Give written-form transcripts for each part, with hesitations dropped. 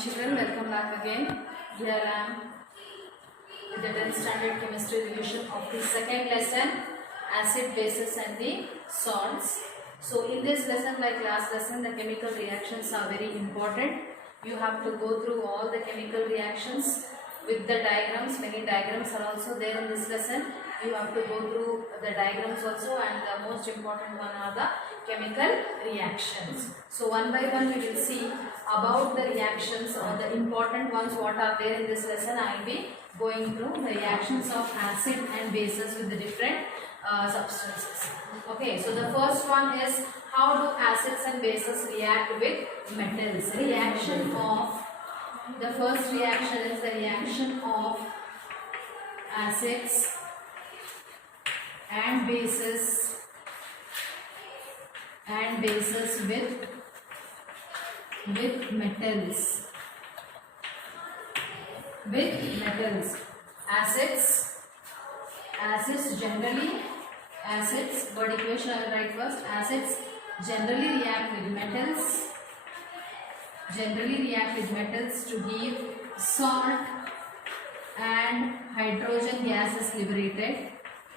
children, welcome back again. Here I am with the 10th standard chemistry revision of the second lesson, acid, bases and the salts. So in this lesson, like last lesson, the chemical reactions are very important. You have to go through all the chemical reactions with the diagrams. Many diagrams are also there in this lesson. You have to go through the diagrams also, and the most important one are the chemical reactions. So one by one we will see about the reactions or the important ones what are there in this lesson. I will be going through the reactions of acid and bases with the different substances. Okay, so the first one is how do acids and bases react with metals. The first reaction is the reaction of acids and bases with metals. Word equation I will write first. Acids generally react with metals to give salt and hydrogen gas is liberated.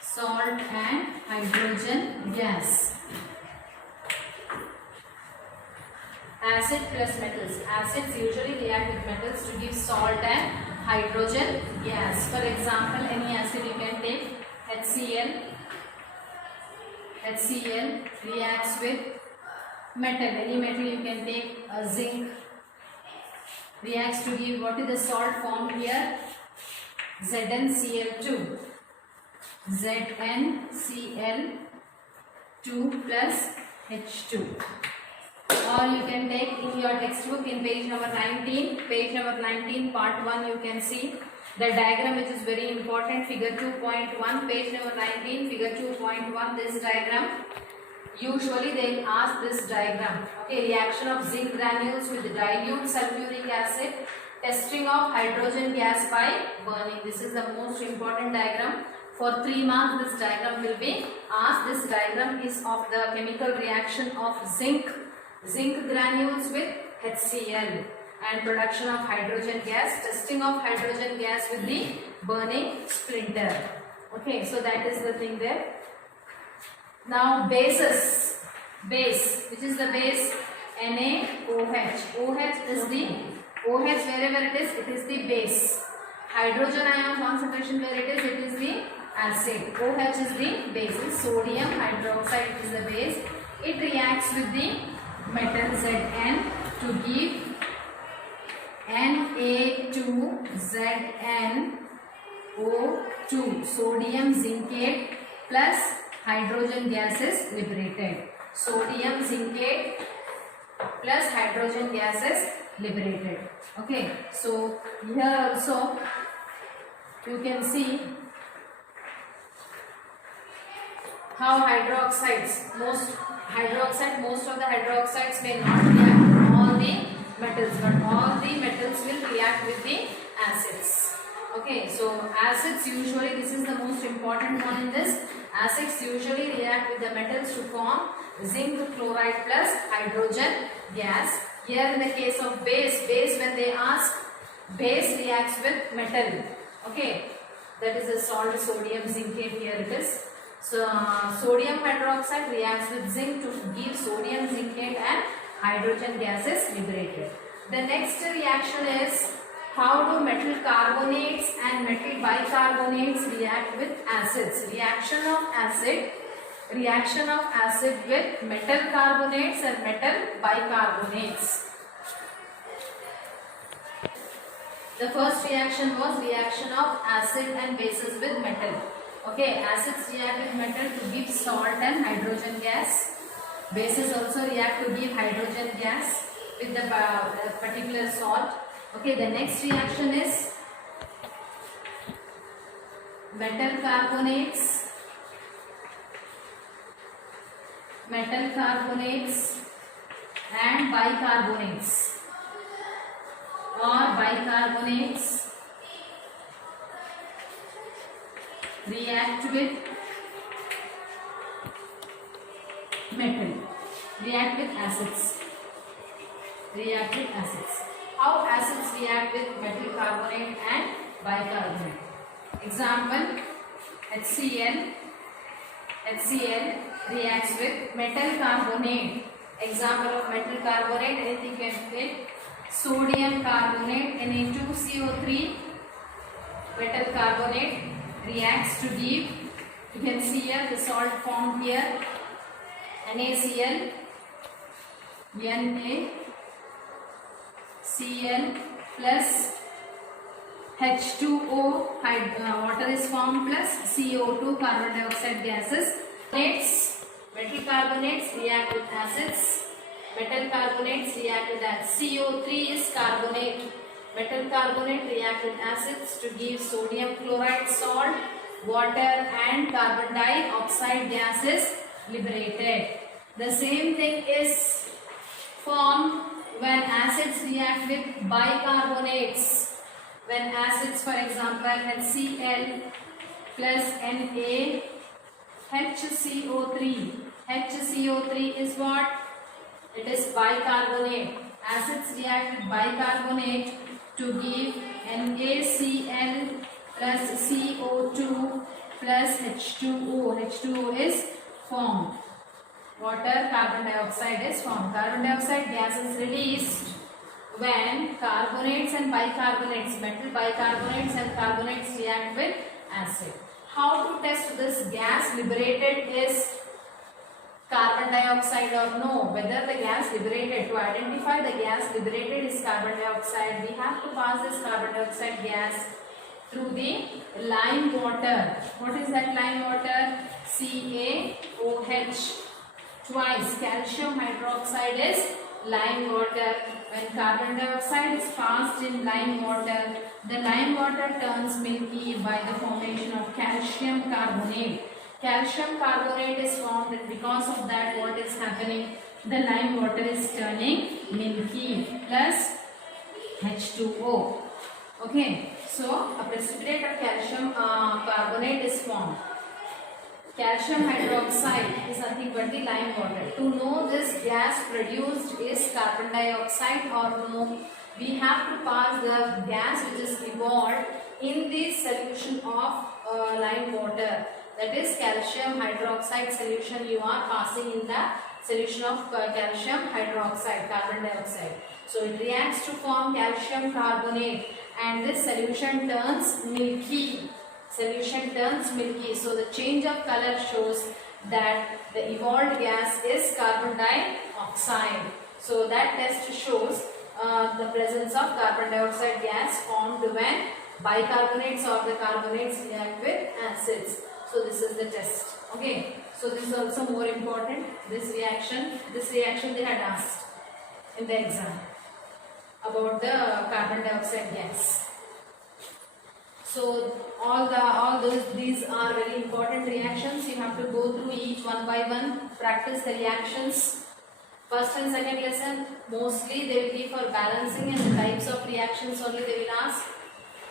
Salt and hydrogen gas. Acid plus metals. Acids usually react with metals to give salt and hydrogen gas. For example, any acid you can take, HCl reacts with metal. Any metal you can take, zinc reacts to give, what is the salt formed here? ZnCl2. ZnCl2 plus H2. Or you can take in your textbook in page number 19 part 1, you can see the diagram which is very important, figure 2.1, page number 19, figure 2.1, this diagram. Usually they will ask this diagram. Okay, reaction of zinc granules with dilute sulfuric acid, testing of hydrogen gas by burning. This is the most important diagram. For 3 marks this diagram will be asked. This diagram is of the chemical reaction of zinc granules with HCl and production of hydrogen gas, testing of hydrogen gas with the burning splinter. Okay, so that is the thing there. Now bases, which is the base? NaOH. OH is the OH wherever it is the base. Hydrogen ion concentration where it is the acid. OH is the base. Sodium hydroxide is the base. It reacts with the metal Zn to give Na2ZnO2, sodium zincate plus hydrogen gas is liberated. Sodium zincate plus hydrogen gas is liberated. Okay, so here also you can see how most of the hydroxides may not react with all the metals, but all the metals will react with the acids. Okay, so acids usually, this is the most important one in this. Acids usually react with the metals to form zinc chloride plus hydrogen gas. Here in the case of base when they ask, base reacts with metal. Okay, that is the salt sodium zincate, here it is. So sodium hydroxide reacts with zinc to give sodium zincate and hydrogen gas is liberated. The next reaction is how do metal carbonates and metal bicarbonates react with acids. Reaction of acid with metal carbonates and metal bicarbonates. The first reaction was reaction of acid and bases with metal. Okay, acids react with metal to give salt and hydrogen gas. Bases also react to give hydrogen gas with the particular salt. Okay, the next reaction is metal carbonates and bicarbonates, or bicarbonates react with metal, react with acids. how acids react with metal carbonate and bicarbonate. Example, HCl reacts with metal carbonate. Example of metal carbonate, anything can take. Sodium carbonate, Na2CO3, metal carbonate reacts to give, you can see here the salt formed here, NaCl, NaCl plus H2O, water is formed, plus CO2, carbon dioxide gases. Metal carbonates react with acids. Metal carbonates react with acids. CO3 is carbonate. Metal carbonate react with acids to give sodium chloride, salt, water and carbon dioxide gases liberated. The same thing is formed when acids react with bicarbonates. When acids, for example, HCl plus NaHCO3. HCO3 is what? It is bicarbonate. Acids react with bicarbonate to give NaCl plus CO2 plus H2O. H2O is formed. Water, carbon dioxide is formed. Carbon dioxide gas is released when carbonates and bicarbonates, metal bicarbonates and carbonates react with acid. How to test this gas liberated is carbon dioxide or no? Whether the gas liberated, to identify the gas liberated is carbon dioxide, we have to pass this carbon dioxide gas through the lime water. What is that lime water? CaOH. Twice calcium hydroxide is lime water. When carbon dioxide is passed in lime water, the lime water turns milky by the formation of calcium carbonate. Calcium carbonate is formed, and because of that, what is happening? The lime water is turning milky plus H2O. Okay, so a precipitate of calcium carbonate is formed. Calcium hydroxide is nothing but the lime water. To know this gas produced is carbon dioxide or no, we have to pass the gas which is evolved in the solution of lime water. That is calcium hydroxide solution you are passing in the solution of calcium hydroxide, carbon dioxide. So it reacts to form calcium carbonate and this solution turns milky. Solution turns milky. So the change of color shows that the evolved gas is carbon dioxide. So that test shows the presence of carbon dioxide gas formed when bicarbonates or the carbonates react with acids. So this is the test. Okay. So this is also more important. This reaction they had asked in the exam about the carbon dioxide gas. So these are very important reactions. You have to go through each one by one, practice the reactions. First and second lesson, mostly they will be for balancing and the types of reactions only they will ask.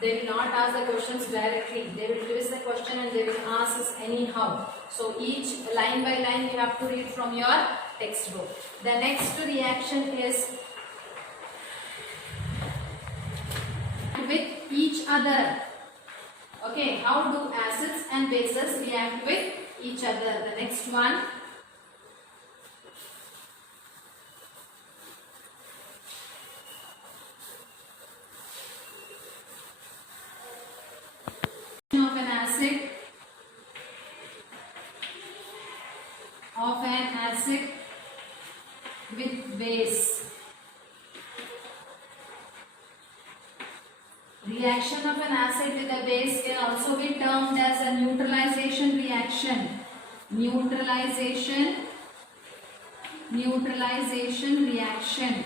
They will not ask the questions directly. They will twist the question and they will ask us anyhow. So each line by line you have to read from your textbook. The next reaction is with each other. Okay, how do acids and bases react with each other? The next one. Of an acid with base. Reaction of an acid with a base can also be termed as a neutralization reaction. Neutralization reaction.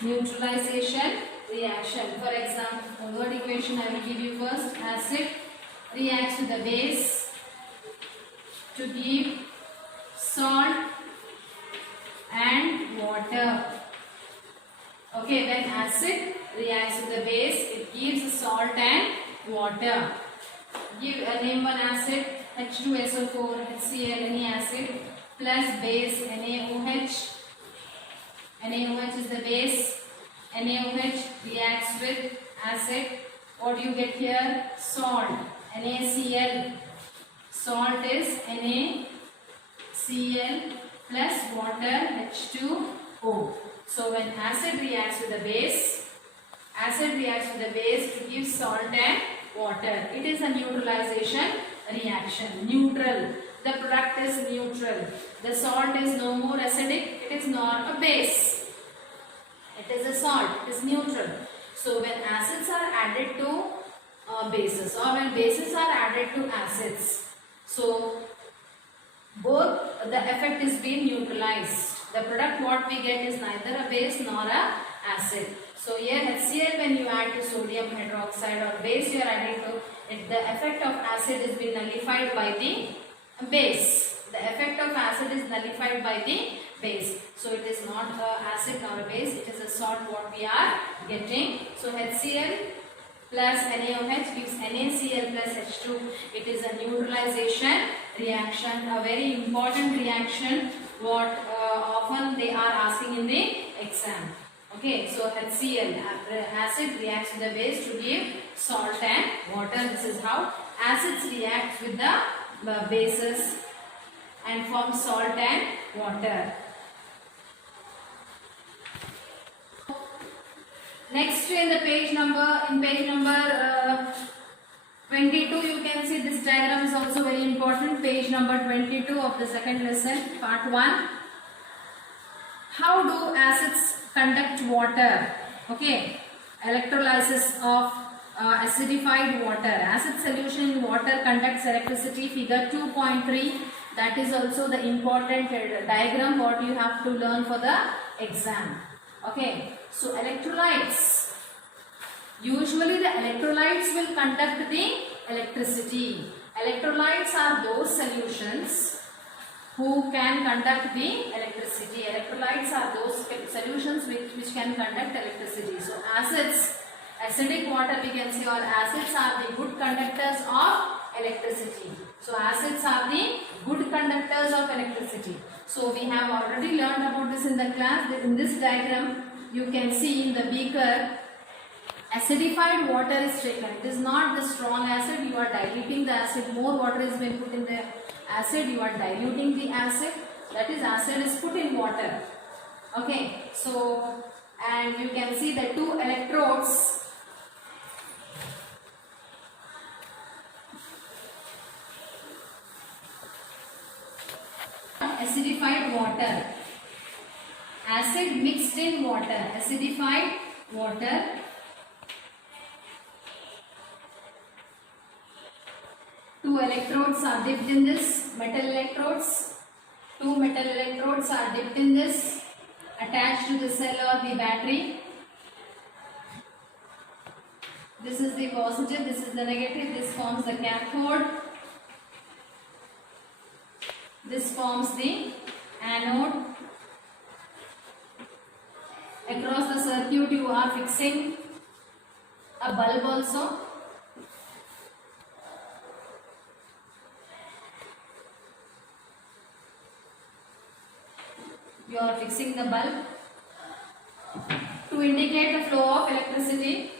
Neutralization reaction. For example, the word equation I will give you first. Acid reacts with the base to give salt and water. Okay, when acid reacts with the base, it gives salt and water. Name one acid, H2SO4, HCl, any acid, plus base, NaOH, NaOH is the base. NaOH reacts with acid. What do you get here? Salt. NaCl. Salt is NaCl plus water H2O. So when acid reacts with the base to give salt and water. It is a neutralization reaction. Neutral. The product is neutral. The salt is no more acidic. It is not a base. It is a salt. It is neutral. So when acids are added to bases, or when bases are added to acids, so both the effect is being neutralized. The product what we get is neither a base nor a acid. So here HCl, when you add to sodium hydroxide or base you are adding to it, the effect of acid is being nullified by the base. The effect of acid is nullified by the base. So it is not acid nor a base, it is a salt what we are getting. So HCl plus NaOH gives NaCl plus H2. It is a neutralization reaction, a very important reaction what often they are asking in the exam. Okay, so HCl, acid reacts with the base to give salt and water. This is how acids react with the bases and form salt and water. Next in the page number 22, you can see this diagram is also very important. Page number 22 of the second lesson, part 1. How do acids conduct water? Okay, electrolysis of acidified water. Acid solution in water conducts electricity. Figure 2.3. That is also the important diagram what you have to learn for the exam. Okay, so electrolytes. Usually the electrolytes will conduct the electricity. Electrolytes are those solutions who can conduct the electricity. Electrolytes are those solutions which can conduct electricity. So acids, acidic water we can say, or acids are the good conductors of electricity. So acids are the good conductors of electricity. So we have already learned about this in the class. In this diagram you can see in the beaker acidified water is taken. It is not the strong acid, you are diluting the acid. More water is being put in the acid, you are diluting the acid. That is, acid is put in water. Okay, so and you can see the two electrodes. Acidified water. Acid mixed in water. Acidified water. Two electrodes are dipped in this, metal electrodes. Two metal electrodes are dipped in this, attached to the cell or the battery. This is the positive, this is the negative. This forms the cathode. This forms the anode. Across the circuit you are fixing a bulb also. You are fixing the bulb to indicate the flow of electricity.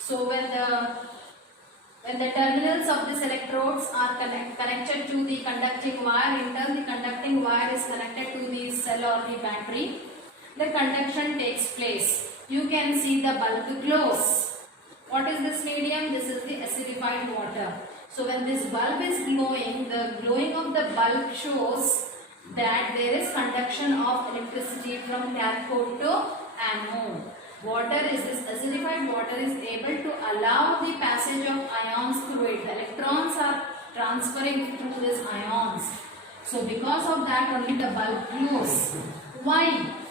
So when the terminals of these electrodes are connected to the conducting wire, in turn the conducting wire is connected to the cell or the battery, the conduction takes place. You can see the bulb glows. What is this medium? This is the acidified water. So when this bulb is glowing, the glowing of the bulb shows that there is conduction of electricity from cathode to anode. Water is this acidified water is able to allow the passage of ions through it. Electrons are transferring through these ions. So because of that only the bulb glows. Why?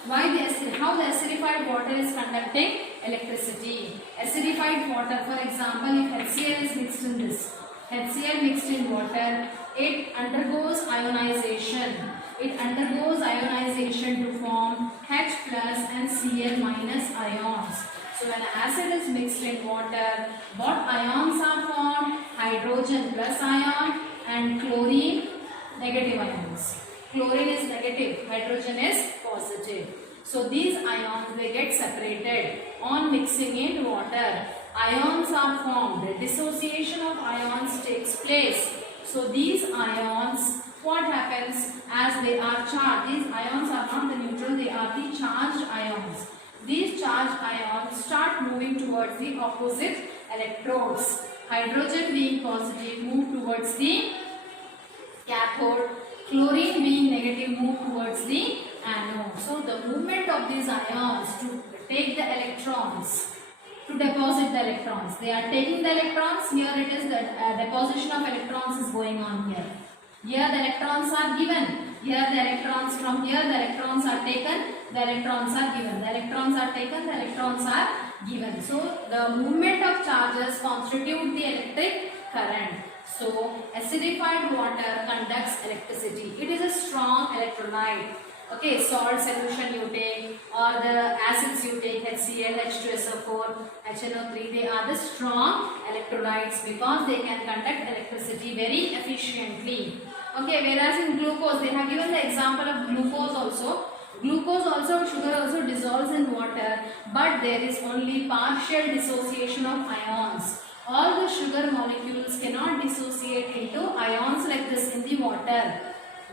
How the acidified water is conducting electricity? Acidified water, for example, if HCl is mixed in this, HCl mixed in water, it undergoes ionization. It undergoes ionization to form H plus and Cl minus ions. So when acid is mixed in water, what ions are formed? Hydrogen plus ion and chlorine negative ions. Chlorine is negative, hydrogen is positive. So these ions, they get separated on mixing in water. Ions are formed. Dissociation of ions takes place. So these ions, what happens as they are charged? These ions are not the neutral, they are the charged ions. These charged ions start moving towards the opposite electrodes. Hydrogen being positive move towards the cathode, chlorine being negative move towards the anode. So the movement of these ions to take the electrons, to deposit the electrons. They are taking the electrons. Here it is the deposition of electrons is going on here. Here the electrons are given. Here the electrons, from here the electrons are taken. The electrons are given. The electrons are taken. The electrons are given. So the movement of charges constitute the electric current. So acidified water conducts electricity. It is a strong electrolyte. Okay, salt solution you take or the acids you take, HCl, H2SO4, HNO3, they are the strong electrolytes because they can conduct electricity very efficiently. Okay, whereas in glucose, they have given the example of glucose also. Glucose also, sugar also dissolves in water, but there is only partial dissociation of ions. All the sugar molecules cannot dissociate into ions like this in the water.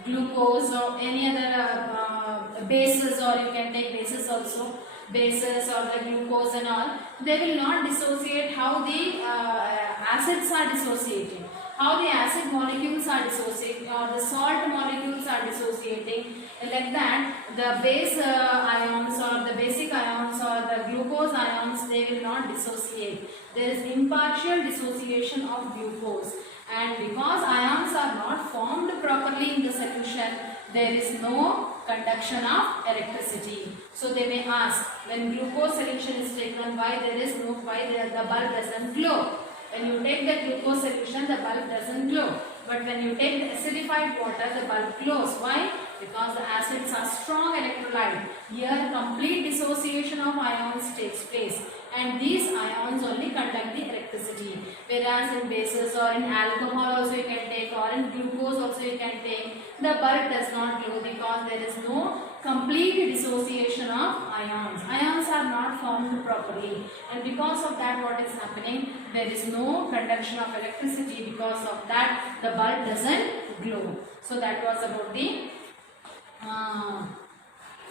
Glucose or any other bases, or you can take bases also, bases or the glucose and all, they will not dissociate how the acids are dissociating, how the acid molecules are dissociating or the salt molecules are dissociating. Like that, the base ions or the basic ions or the glucose ions, they will not dissociate. There is impartial dissociation of glucose. And because ions are not formed properly in the solution, there is no conduction of electricity. So they may ask, when glucose solution is taken, why the bulb doesn't glow? When you take the glucose solution, the bulb doesn't glow. But when you take the acidified water, the bulb glows. Why? Because the acids are strong electrolyte. Here complete dissociation of ions takes place. And these ions only conduct the electricity. Whereas in bases or in alcohol also you can take, or in glucose also you can take, the bulb does not glow because there is no complete dissociation of ions. Ions are not formed properly, and because of that, what is happening? There is no conduction of electricity. Because of that, the bulb doesn't glow. So that was about the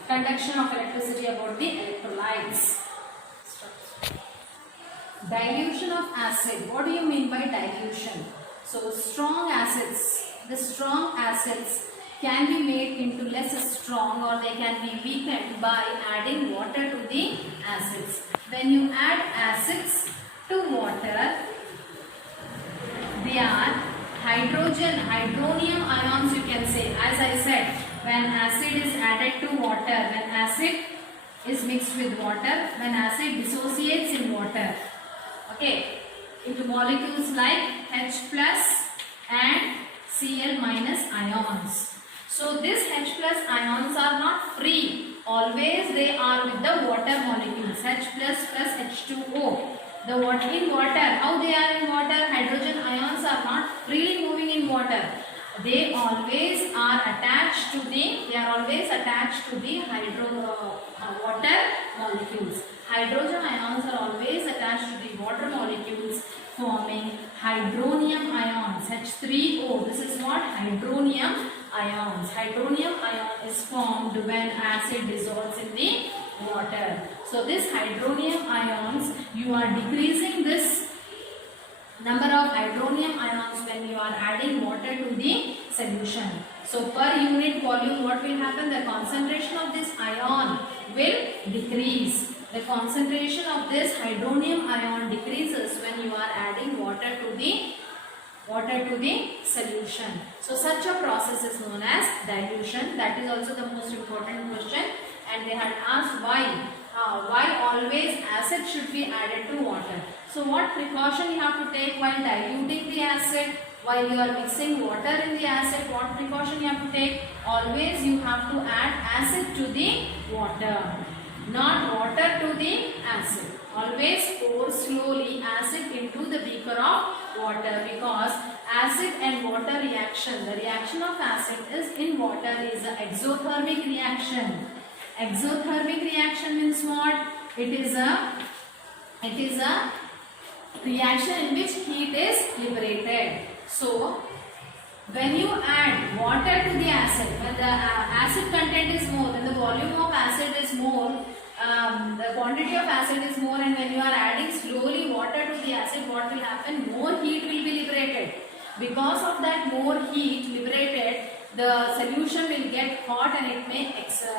conduction of electricity, about the electrolytes. Dilution of acid. What do you mean by dilution? So strong acids, the strong acids can be made into less strong, or they can be weakened by adding water to the acids. When you add acids to water, they are hydronium ions, you can say. As I said, when acid is added to water, when acid is mixed with water, when acid dissociates in water, okay, into molecules like H plus and Cl minus ions. So these H plus ions are not free. Always they are with the water molecules, H plus plus H2O. The water in water, how they are in water? Hydrogen ions are not freely moving in water. They always are attached to the water molecules. Hydrogen ions are always attached to the water molecules, forming hydronium ions, H3O. This is what hydronium ions. Hydronium ion is formed when acid dissolves in the water. So this hydronium ions, you are decreasing this number of hydronium ions when you are adding water to the solution. So per unit volume, what will happen? The concentration of this ion will decrease. The concentration of this hydronium ion decreases when you are adding water to the solution. So such a process is known as dilution. That is also the most important question, and they had asked why always acid should be added to water. So what precaution you have to take while diluting the acid? While you are mixing water in the acid, what precaution you have to take? Always you have to add acid to the water, not water to the acid. Always pour slowly acid into the beaker of water, because acid and water reaction, the reaction of acid is in water is an exothermic reaction. Exothermic reaction means what? It is a reaction in which heat is liberated. So when you add water to the acid, when the acid content is more, when the volume of acid is more, the quantity of acid is more, and when you are adding slowly water to the acid, what will happen? More heat will be liberated. Because of that more heat liberated, the solution will get hot and it may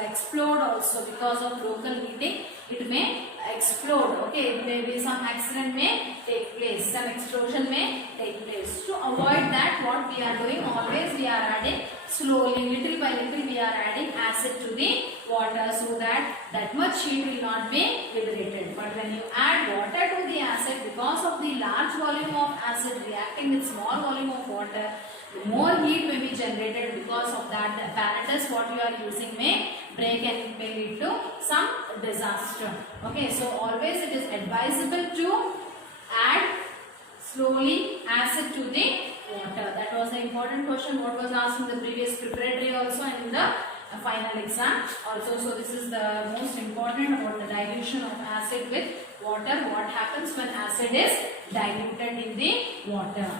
explode also. Because of local heating, it may explode. Okay, maybe some accident may take place, some explosion may take place. To avoid that, what we are doing, always we are adding slowly, little by little we are adding acid to the water, so that much heat will not be liberated. But when you add water to the acid, because of the large volume of acid reacting with small volume of water, more heat may be generated. Because of that, the apparatus what you are using may break and it may lead to some disaster. Okay, so always it is advisable to add slowly acid to the water. That was the important question what was asked in the previous preparatory also and in the final exam also. So this is the most important about the dilution of acid with water. What happens when acid is diluted in the water?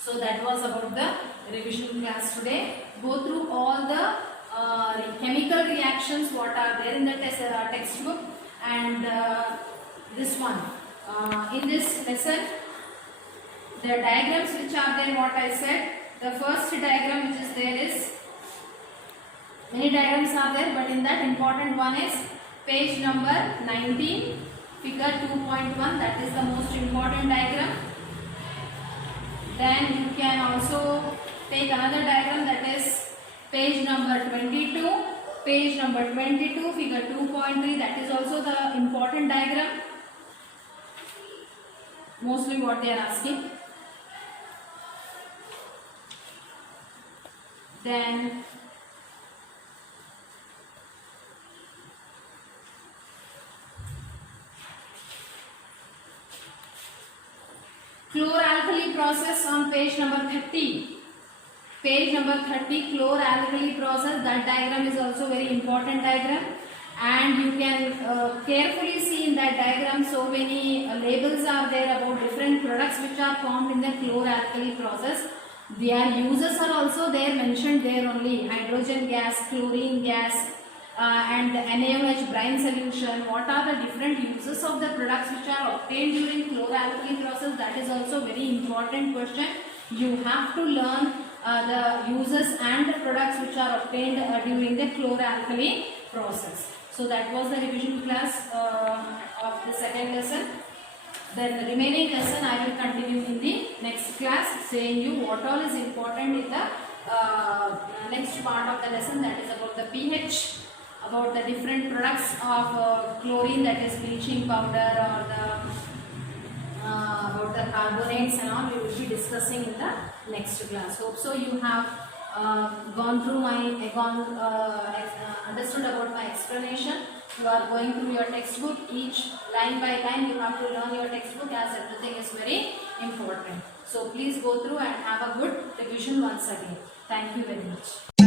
So that was about the revision class today. Go through all the chemical reactions what are there in the textbook, and this one. In this lesson, the diagrams which are there, what I said, the first diagram which is there is, many diagrams are there, but in that important one is page number 19, figure 2.1, that is the most important diagram. Then you can also take another diagram, that is page number 22, figure 2.3, that is also the important diagram, mostly what they are asking. Then chloralkali process on page number 30. Page number 30, chloralkali process. That diagram is also very important diagram, and you can carefully see in that diagram so many labels are there about different products which are formed in the chloralkali process. Their uses are also there, mentioned there only: hydrogen gas, chlorine gas, and NaOH brine solution. What are the different uses of the products which are obtained during chloralkali process? That is also very important question. You have to learn the uses and the products which are obtained during the chloralkali process. So that was the revision class of the second lesson. Then the remaining lesson I will continue in the next class, saying you what all is important in the next part of the lesson, that is about the pH, about the different products of chlorine, that is bleaching powder, or the about the carbonates and all we will be discussing in the next class. Hope so you have gone through my understood about my explanation. You are going through your textbook, each line by line you have to learn your textbook, as everything is very important. So please go through and have a good revision once again. Thank you very much.